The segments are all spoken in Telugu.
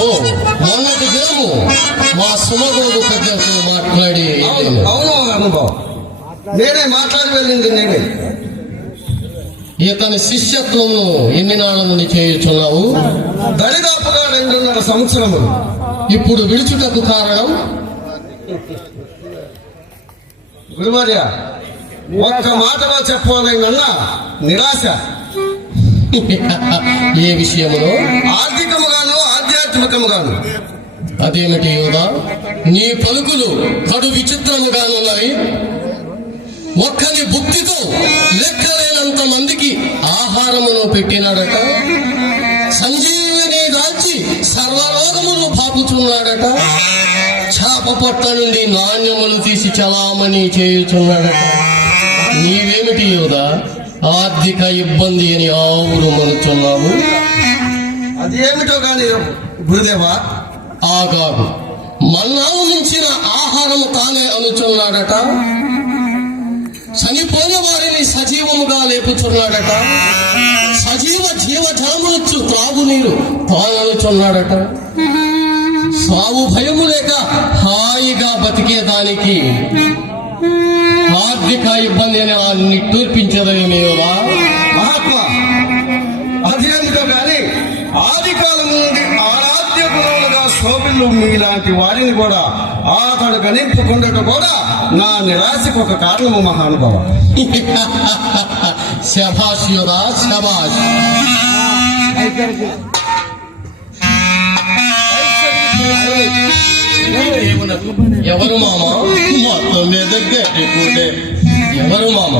ఓ మొన్నటి దినము మా సుమగోడు పెద్దలతో మాట్లాడి అవును అనుభవం నేనే మాట్లాడి వెళ్ళింది నేనే. ఇతని శిష్యత్వము ఎన్ని నాళ్ళ నుండి చేయుచున్నావు? దరిదాపుగా 2.5 సంవత్సరములు. ఇప్పుడు విడుచుటకు కారణం? గురువర్య, ఒక్క మాటలో చెప్పాలన్నా నిరాశ. ఏ విషయములో? ఆర్థికముగాను ఆధ్యాత్మికముగాను. అదేమిటి యోగా? నీ పలుకులు కడు విచిత్రముగానున్నవి. ఒక్కని భుక్తితో లెక్కలేనంత మందికి ఆహారమును పెట్టినాడట. సంజీవిని దాల్చి సర్వరోగములు పాపుచున్నాడట. చేప పొట్ట నుండి నాణ్యములు తీసి చలామణి చేయుచున్నాడట. నీవేమిటి యోగా ఆర్థిక ఇబ్బంది అని ఆవురు మనుచున్నావు? అది ఏమిటో కాని గురుదేవా. ఆగాగు. మన్నాను మించిన ఆహారము తానే అనుచున్నాడట. చనిపోయిన వారిని సజీవముగా లేపుచున్నాడట. సజీవ జీవజాములొచ్చు త్రాగునీరు తాననుచున్నాడట. సావు భయము లేక హాయిగా బతికేదానికి ఆర్థిక ఇబ్బంది అని నిట్టూర్పించదమేవా? మహాత్మా, అదేమిటో కానీ ఆది కాలం నుండి ఆరాధ్య గురువులుగా శోభిల్లు మీలాంటి వారిని కూడా అతడు గణింపుకుండటం కూడా నా నిరాశకు ఒక కారణము మహానుభవ. శభాష్ యోగా శభాష్. ఎవరు మామ? మొత్తం మీద గట్టికుంటే ఎవరు మామ?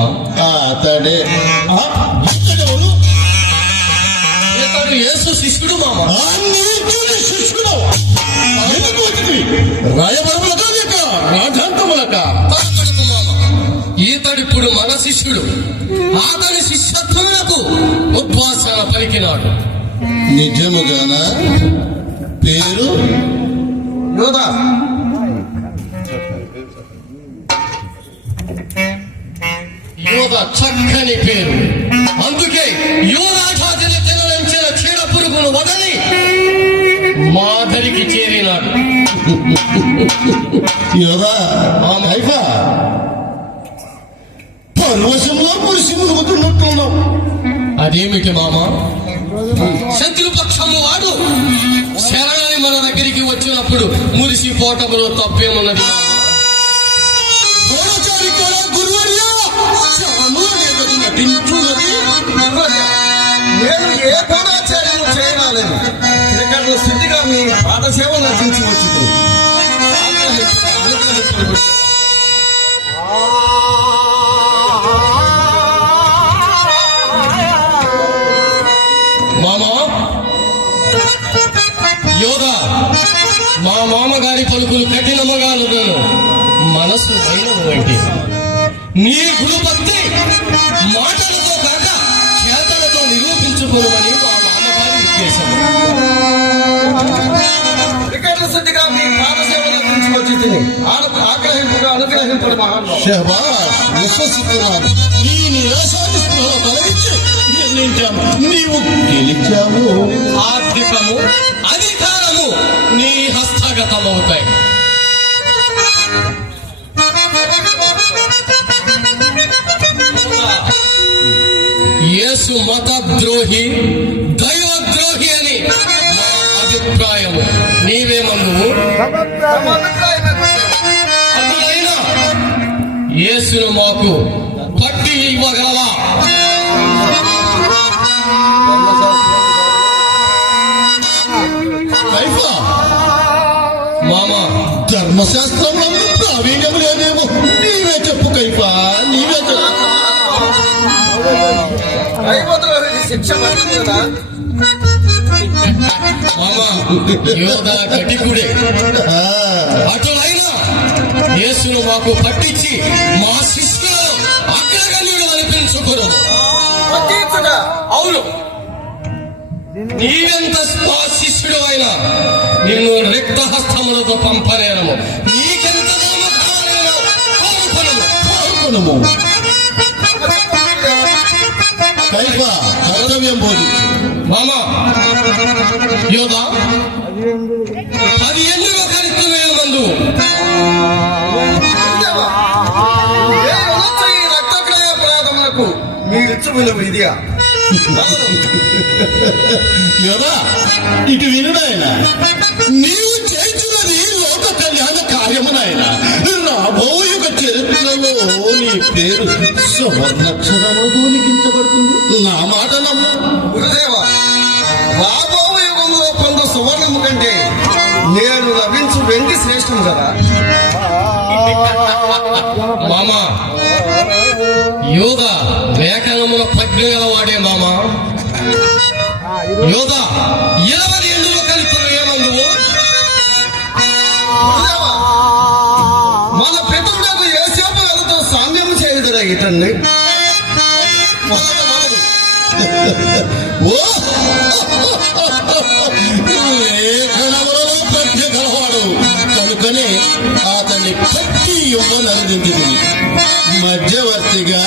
అతడే. ఇతడు యేసు శిష్యుడు మామ. శిష్యుడు రాయబరములక లేక రాజాంతములక? ఈతడిప్పుడు మన శిష్యుడు. అతని శిష్యత్వములకు ఉద్వాసన పలికినాడు. నిజముగానా? పేరు యోధా. యోధ చక్కని పేరు. అందుకే యోధాజాతిని తినలించిన చీడ పురుగును వదలి మాధరికి చేరినాడు. యోధా పర్వశంలో పురుషి మునుగుతున్నట్టున్నావు. అదేమిటి మామ? శత్రుపక్షము వాడు శరణని మన దగ్గరికి వచ్చినప్పుడు మురిసిపోటములో తప్పేమున్నది? నేను ఏ గూఢాచార్యం చేయరాలేదు. త్రికరణ స్థితిగా మీ పాదసేవ నటించి వచ్చింది. మామా యోధా, మా మామగారి పలుకులు కఠినముగాను మనసు వైనము వంటి. నీ గురుభక్తి మాటలతో కాక చేతలతో నిరూపించుకోవని మా మామగారి ఉద్దేశం. త్రికరణ స్థితిగా మీ పాదసేవ నటించి వచ్చింది. ఆగ్రహింపుగా అనుగ్రహింపడు మహానుభావ. విశ్వసిస్తున్నాను. ఈ నిరాశాన్ని తొలగించి నిర్ణయించాము. నీవు గెలిచావు. ఆర్థికము అధికారము నీ హస్తగతమవుతాయి. యేసు మతద్రోహి, దైవద్రోహి అని మా అభిప్రాయము. నీవేమన్నావు? అందువైనా యేసును మాకు పట్టి ఇవ్వగలవా? మామ, ధర్మశాస్త్రంలో ప్రావీణ్యం లేదేమో. నీవే చెప్పు కైఫా, నీవే చెప్పు. శిక్ష పడుతుంది కదా మామ. యోధా కటికుడే. అటులైనా యేసును మాకు పట్టించి మా శిష్యులు అగ్రగణ్యుడు అనిపించుకోరు. అవును, నీవెంత మా శిష్యుడు అయినా నిన్ను రిక్తహస్తములతో పంపలేనము. నీకెంత కోరుకునము. కైఫా కర్తవ్యం బోధించు. మామ, యోధా, అది ఎందుకు కలుస్తున్నాయో మందు గురుదేవా, ఏ యువత ఈ రక్తక్రయ అపరాధములకు మీరిచ్చు విలువ ఇదియా? యోదా, ఇటు వినుడాయన, నీవు చేస్తున్నది లోక కళ్యాణ కార్యము నాయన. రాబోయే చరిత్రలో నీ పేరు సువర్ణక్షరములతో లిఖించబడుతుంది. నా మాట నమ్ము. గురుదేవా, రాబో యుగంలో పొంద సువర్ణము కంటే నేడు లభించు వెండి శ్రేష్టము కదా. మామ, యోధ వేకనముల ప్రజ్ఞ గలవాడే మామ. యోధ 20 ఎండులో కలుస్తున్నాయో మందు గురుదేవా, మన పితరులకు ఏసేపు వెళతో సామ్యము చేయదురా ఇతన్ని. ఓ లేఖనములలో ప్రజ్ఞ గలవాడు కనుకనే అతన్ని పట్టి ఇవ్వనరిదించింది. మధ్యవర్తిగా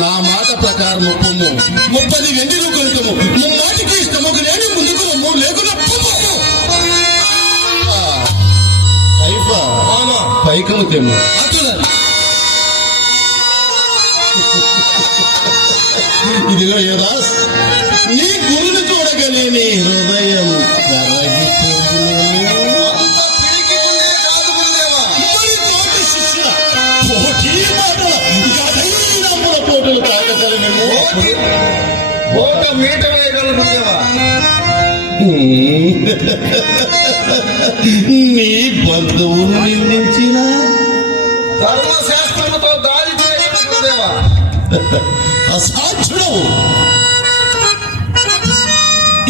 నా మాట ప్రకారం పొమ్ము. 30 వెండిలు కొనుకము. మాటికి ఇష్టము లేని ముందుకు రమ్ము, లేకుండా పొమ్ము. మామ పైకము తెమ్ము. అటులను ఇదిగో యువదాస్, నీ గురుని చూడగానే నీ హృదయం కరగిపోతున్నా. అంత పిరికి గుండె కాదు గురుదేవా. తోటి శిష్యుల పోటీ మాటల గదైనప్పుల పోటీలు తాగగలమేమో. ఒక మీట వేయగలరు గురుదేవా. నీ బంధువును నిందించిన ధర్మశాస్త్రముతో దాడి చేయగలరు గురుదేవా. అసాధ్యుడవు.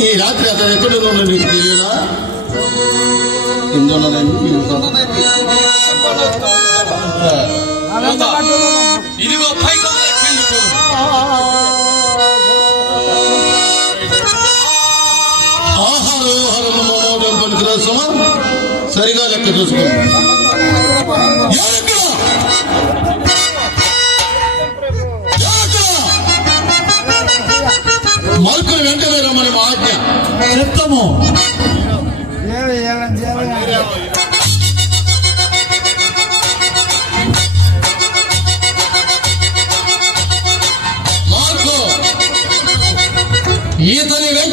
ఈ రాత్రి అతను ఎక్కడున్నాడో నీకు తెలియదా? ఇదిగో పైకముల కిందకు ఆహారోహరము మమోదం పనికిరాదు సుమా. సరిగా లెక్క చూసుకోండి. ఎవరెక్కడ? మల్కులు వెంటనే రమ్మని మా ఆజ్ఞ. చెప్తాము. మార్కు, ఈతని వెంట